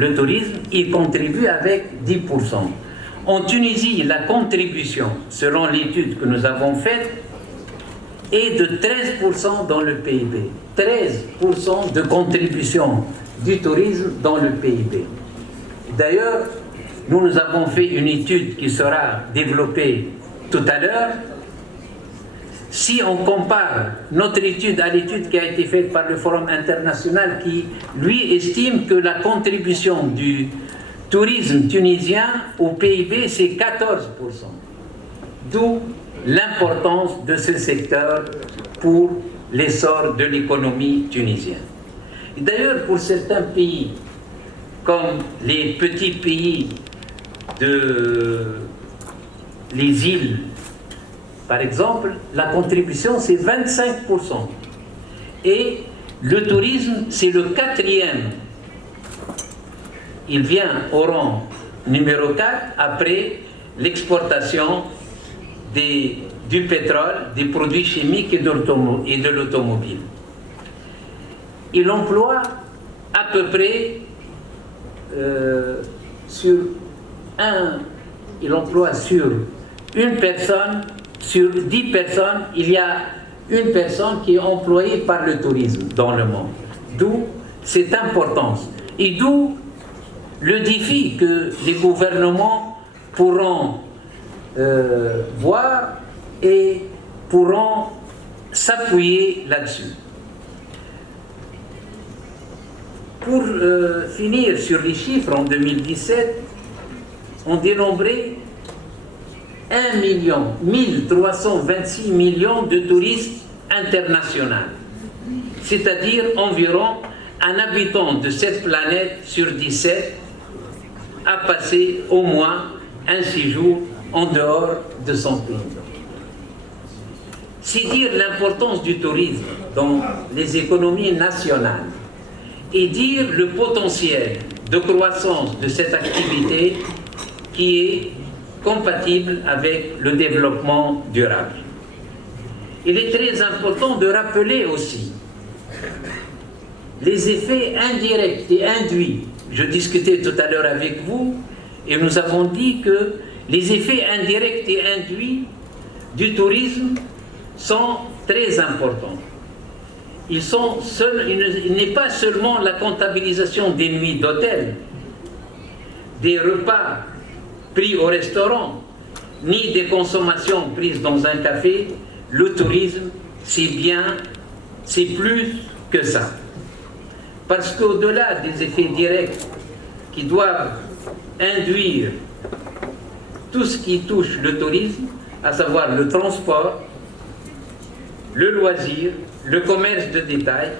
le tourisme, il contribue avec 10%. En Tunisie, la contribution, selon l'étude que nous avons faite, est de 13% dans le PIB. 13% de contribution du tourisme dans le PIB. D'ailleurs, nous avons fait une étude qui sera développée tout à l'heure. Si on compare notre étude à l'étude qui a été faite par le Forum international qui, lui, estime que la contribution du tourisme tunisien au PIB, c'est 14%. D'où l'importance de ce secteur pour l'essor de l'économie tunisienne. D'ailleurs, pour certains pays, comme les petits pays les îles, par exemple, la contribution c'est 25%. Et le tourisme, c'est le 4e. Il vient au rang numéro 4 après l'exportation du pétrole, des produits chimiques et de l'automobile. Il emploie à peu près sur une personne, sur 10 personnes, il y a une personne qui est employée par le tourisme dans le monde. D'où cette importance. Et d'où le défi que les gouvernements pourront voir et pourront s'appuyer là-dessus. Pour finir sur les chiffres, en 2017, on dénombrait 1326 millions de touristes internationaux, c'est-à-dire environ un habitant de cette planète sur 17 a passé au moins un séjour en dehors de son pays. C'est dire l'importance du tourisme dans les économies nationales et dire le potentiel de croissance de cette activité qui est compatible avec le développement durable. Il est très important de rappeler aussi les effets indirects et induits. Je discutais tout à l'heure avec vous et nous avons dit que les effets indirects et induits du tourisme sont très importants. Il n'est pas seulement la comptabilisation des nuits d'hôtel, des repas pris au restaurant, ni des consommations prises dans un café. Le tourisme, c'est plus que ça. Parce qu'au-delà des effets directs qui doivent induire tout ce qui touche le tourisme, à savoir le transport, le loisir, le commerce de détail,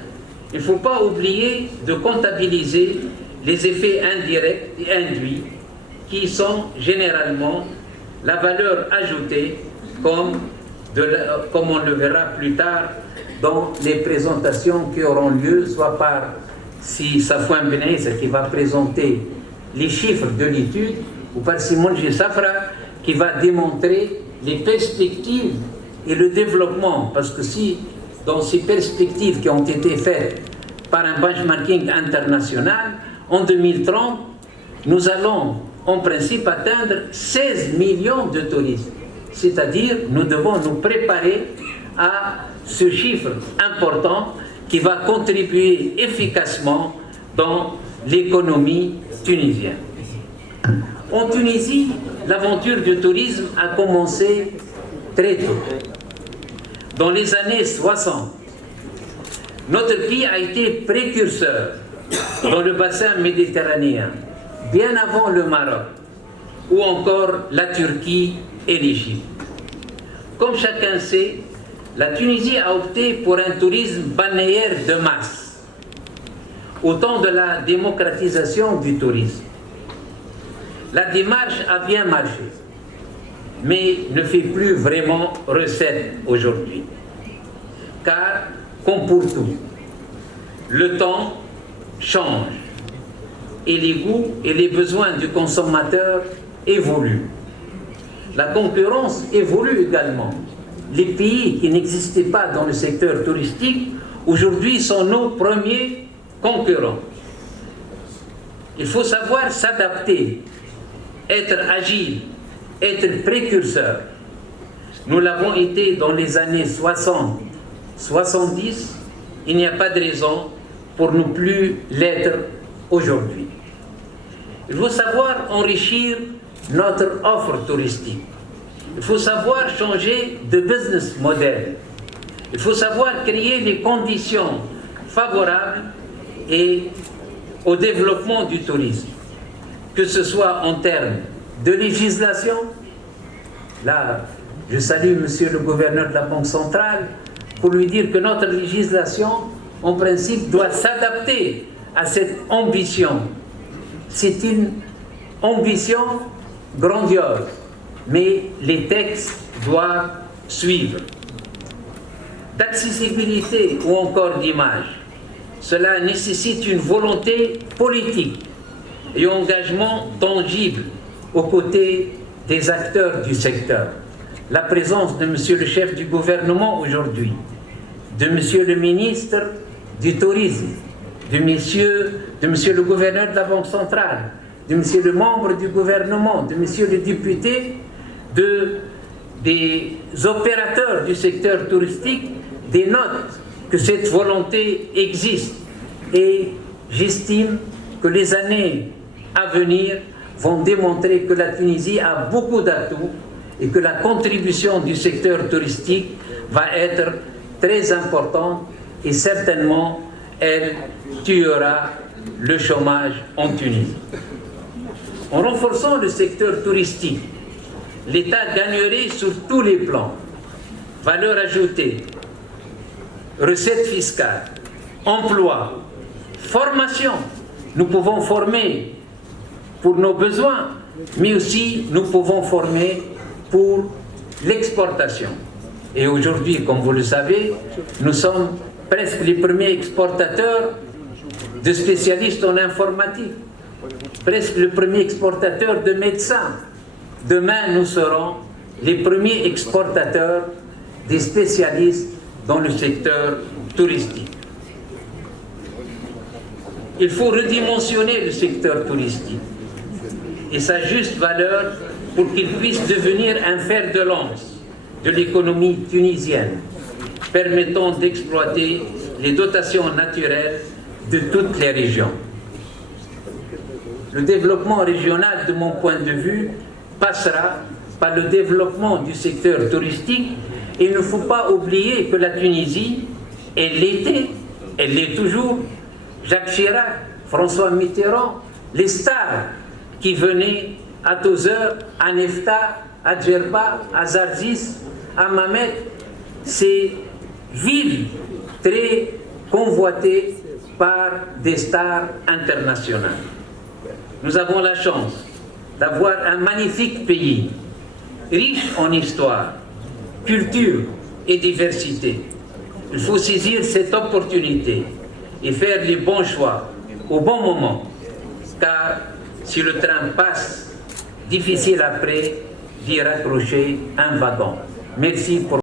il ne faut pas oublier de comptabiliser les effets indirects et induits qui sont généralement la valeur ajoutée, comme on le verra plus tard dans les présentations qui auront lieu, soit par Safwan Benaïssa qui va présenter les chiffres de l'étude, ou par Simon Safra qui va démontrer les perspectives et le développement, parce que si dans ces perspectives qui ont été faites par un benchmarking international, en 2030, nous allons en principe atteindre 16 millions de touristes. C'est-à-dire, nous devons nous préparer à ce chiffre important qui va contribuer efficacement dans l'économie tunisienne. En Tunisie, l'aventure du tourisme a commencé très tôt. Dans les années 60, notre pays a été précurseur dans le bassin méditerranéen, bien avant le Maroc, ou encore la Turquie et l'Égypte. Comme chacun sait, la Tunisie a opté pour un tourisme balnéaire de masse, au temps de la démocratisation du tourisme. La démarche a bien marché, mais ne fait plus vraiment recette aujourd'hui. Car, comme pour tout, le temps change et les goûts et les besoins du consommateur évoluent. La concurrence évolue également. Les pays qui n'existaient pas dans le secteur touristique, aujourd'hui sont nos premiers concurrents. Il faut savoir s'adapter, être agile, être précurseur. Nous l'avons été dans les années 60, 70, il n'y a pas de raison pour ne plus l'être aujourd'hui. Il faut savoir enrichir notre offre touristique. Il faut savoir changer de business model. Il faut savoir créer les conditions favorables au développement du tourisme, que ce soit en termes de législation. Là, je salue Monsieur le gouverneur de la Banque centrale pour lui dire que notre législation, en principe, doit s'adapter à cette ambition. C'est une ambition grandiose, mais les textes doivent suivre. D'accessibilité ou encore d'image, cela nécessite une volonté politique et un engagement tangible aux côtés des acteurs du secteur. La présence de Monsieur le chef du gouvernement aujourd'hui, de Monsieur le ministre du Tourisme, de Monsieur le gouverneur de la Banque centrale, de Monsieur le membre du gouvernement, de Monsieur le député, des opérateurs du secteur touristique, dénote que cette volonté existe. Et j'estime que les années à venir vont démontrer que la Tunisie a beaucoup d'atouts et que la contribution du secteur touristique va être très importante et certainement elle tuera le chômage en Tunisie. En renforçant le secteur touristique, l'État gagnerait sur tous les plans. Valeur ajoutée, recettes fiscales, emploi, formation. Nous pouvons former pour nos besoins, mais aussi nous pouvons former pour l'exportation. Et aujourd'hui, comme vous le savez, nous sommes presque les premiers exportateurs de spécialistes en informatique, presque le premier exportateur de médecins. Demain, nous serons les premiers exportateurs des spécialistes dans le secteur touristique. Il faut redimensionner le secteur touristique et sa juste valeur pour qu'il puisse devenir un fer de lance de l'économie tunisienne, permettant d'exploiter les dotations naturelles de toutes les régions. Le développement régional, de mon point de vue, passera par le développement du secteur touristique. Et il ne faut pas oublier que la Tunisie, elle l'était, elle l'est toujours. Jacques Chirac, François Mitterrand, les stars qui venaient à Tozeur, à Nefta, à Djerba, à Zarzis, à Mamet, ces villes très convoitées par des stars internationales. Nous avons la chance d'avoir un magnifique pays, riche en histoire, culture et diversité. Il faut saisir cette opportunité et faire les bons choix au bon moment, car si le train passe, difficile après d'y raccrocher un wagon. Merci pour